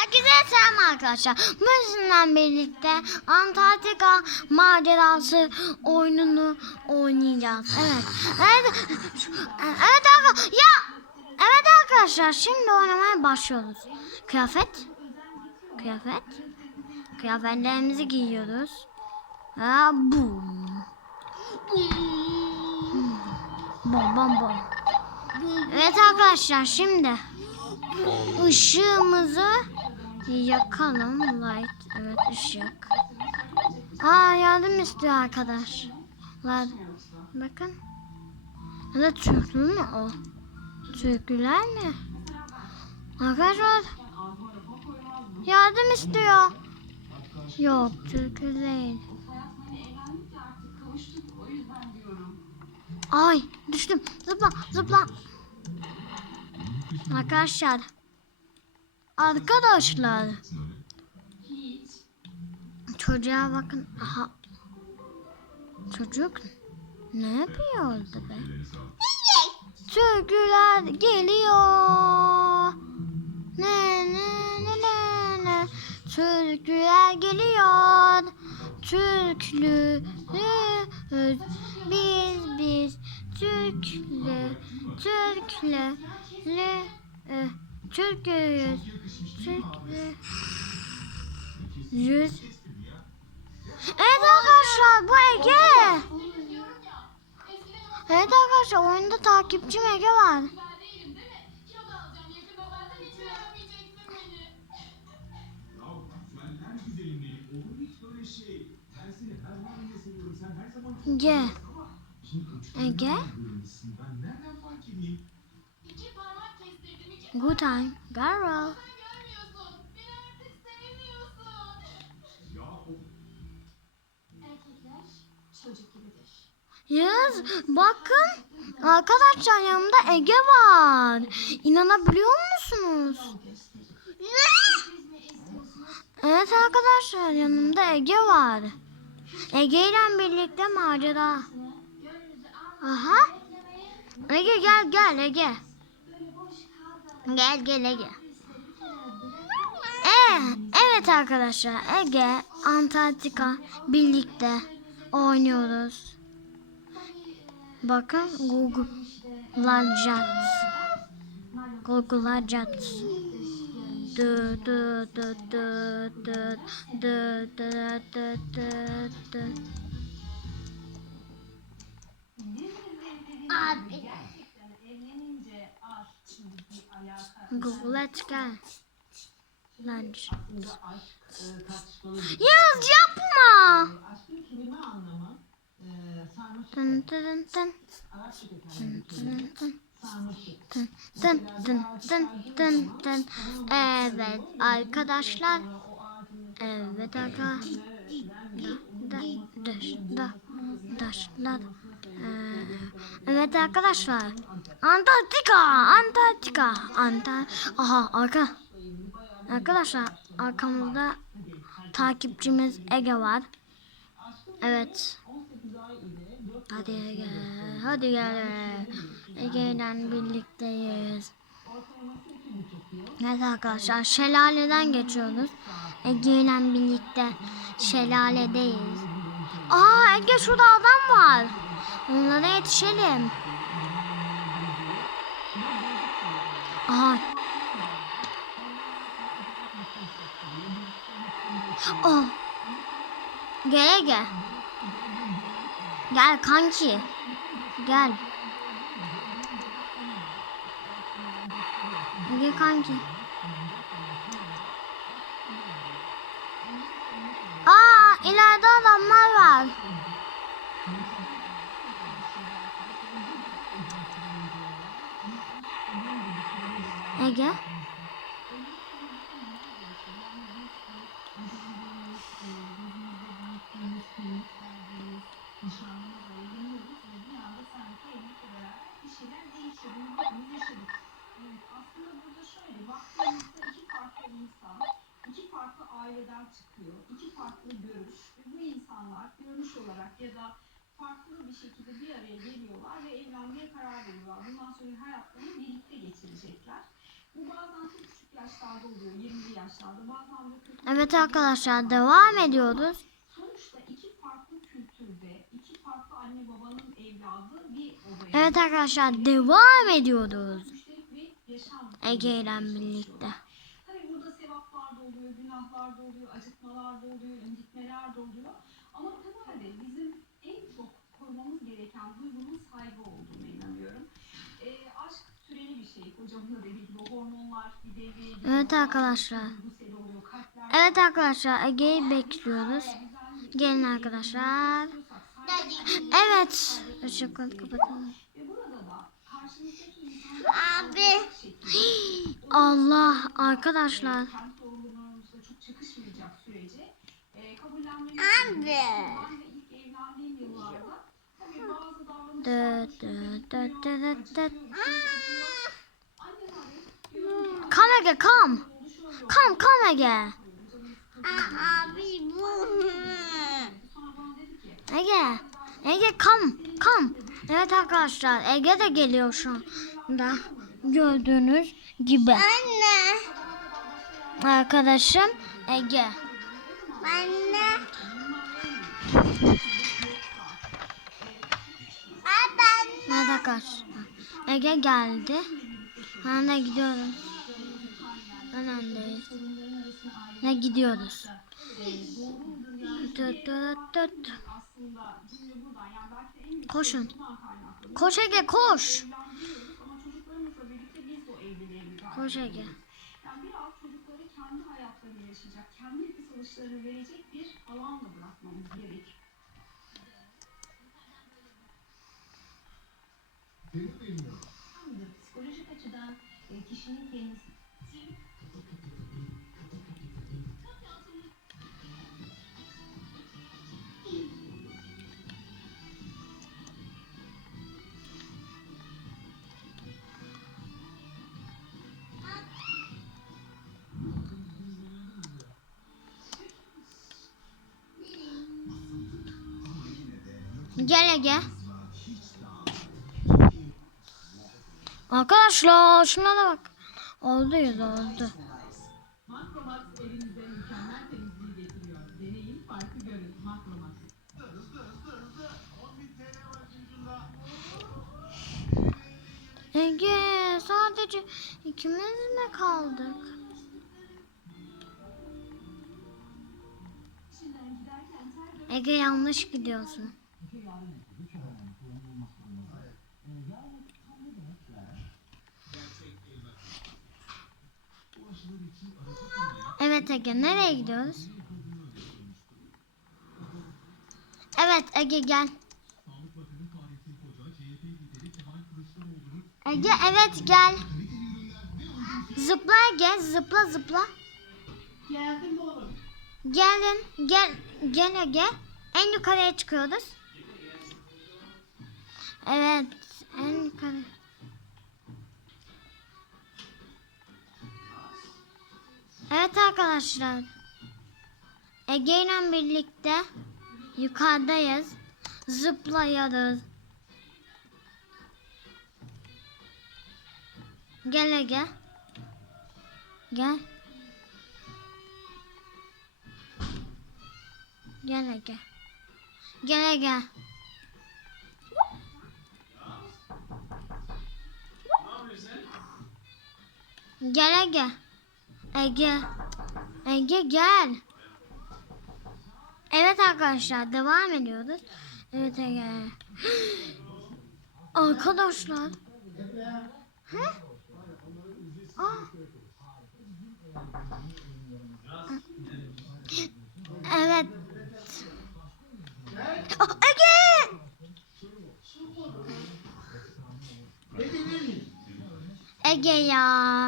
Herkese selam arkadaşlar. Bizimle birlikte Antarktika macerası oyununu oynayacağız. Evet. Evet. Evet arkadaşlar. Ya. Evet arkadaşlar şimdi oynamaya başlıyoruz. Kıyafet. Kıyafet. Kıyafetlerimizi giyiyoruz. Ha, boom. Bom bom bom. Evet arkadaşlar şimdi ışığımızı yakalım. Light. Evet ışık. Aa yardım istiyor arkadaşlar. Bakın. Ya da Türklü mü o? Türküler mi? Arkadaşlar. Yardım istiyor. Yok Türkü değil. Ay düştüm. Zıpla zıpla. Arkadaşlar. Arkadaşlar. Çocuğa bakın. Aha. Çocuk ne yapıyor orada be? Türküler geliyor. Ne ne ne ne ne. Türküler geliyor. Türklü biz biz Türklü Türklü lü e, Türküyüz Türklü yüz Evet arkadaşlar bu Ege. Evet arkadaşlar oyunda takipçim Ege var. Ege. Ege. Good time. Girl. Yes, bakın arkadaşlar yanımda Ege var. İnanabiliyor musunuz? Evet arkadaşlar yanımda Ege var. Ege ile birlikte macera. Aha. Ege gel gel Ege. Gel gel Ege. Ee, evet arkadaşlar Ege Antarktika birlikte oynuyoruz. Bakın Google'layacağız. Google'layacağız. Dı dı dı dı dı dı dı dı dı dı. Abi. Guleczka. Lunch. Yaz yapma. Tın tın tın. Tın tın tın. Tın tın tın tın tın tın. Evet arkadaşlar. Evet arkadaşlar. Da, da, da, da, da, da, da, da. Evet arkadaşlar. Antarktika, Antarktika, Antar. Aha arka. Arkadaşlar arkamızda takipçimiz Ege var. Evet. 18 ay ile 4 Hadi Ege, hadi gel. Ege'yle birlikteyiz. ortalaması 2,5 yıl. Evet arkadaşlar şelaleden geçiyoruz. Ege ile birlikte şelaledeyiz. Aa Ege şurada adam var. Onlara yetişelim. Aha. Oh. Gel Ege. Gel kanki. Gel. Ege kanki. Aa ileride adamlar var. Ege. Aslında burada şöyle baktığımızda iki farklı insan, iki farklı aileden çıkıyor, iki farklı görüş ve bu insanlar görüş olarak ya da farklı bir şekilde bir araya geliyorlar ve evlenmeye karar veriyorlar. Bundan sonra hayatlarını birlikte geçirecekler. Bu bazen çok küçük yaşlarda oluyor, 20'li yaşlarda. Bazen de 40 Evet arkadaşlar devam ediyoruz. Sonuçta iki farklı kültürde, iki farklı anne babanın evladı bir odaya Evet arkadaşlar devam ediyoruz. müşterek bir yaşam Ege ile birlikte. Tabii burada sevaplar da oluyor, günahlar da oluyor, acıtmalar da oluyor, incitmeler de oluyor. Ama temelde bizim en çok korumamız gereken duygunun Evet arkadaşlar. Evet arkadaşlar Ege'yi bekliyoruz. Gelin arkadaşlar. Evet. Işıkları kapatalım. Abi. Allah arkadaşlar. Abi. gerekiyor. Ben de ilk evlendiğim yıllarda Come Ege come. Come come Ege. Abi bu. Ege. Ege come come. Evet arkadaşlar Ege de geliyor şu anda. Gördüğünüz gibi. Anne. Arkadaşım Ege. Anne. Arkadaşlar. Ege geldi. Hemen gidiyoruz. Önündeyiz. Ne gidiyoruz. Tut tut tut. Koşun. Koş Ege koş. Koş Ege. gerek. Tamamdır. Psikolojik açıdan e, kişinin kendisi Gel Ege. Arkadaşlar şuna da bak. Oldu yüz oldu. Ege sadece ikimiz mi kaldık? Ege yanlış gidiyorsun. Evet Ege nereye gidiyoruz? Evet Ege gel. Ege evet gel. Zıpla Ege zıpla zıpla. Geldim oğlum. Gelin gel gel Ege. En yukarıya çıkıyoruz. Arkadaşlar. Ege ile birlikte yukarıdayız. Zıplıyoruz. Gel Ege. Gel. Gel Ege. Gel Ege. Gel Ege. Ege. Ege gel. Evet arkadaşlar devam ediyoruz. Evet Ege. Arkadaşlar. Hı? Aa. Evet. Aa, Ege! Ege ya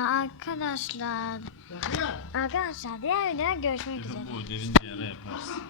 arkadaşlar. Arkadaşlar diğer videoda görüşmek üzere. Bu ödevin ara yaparsın.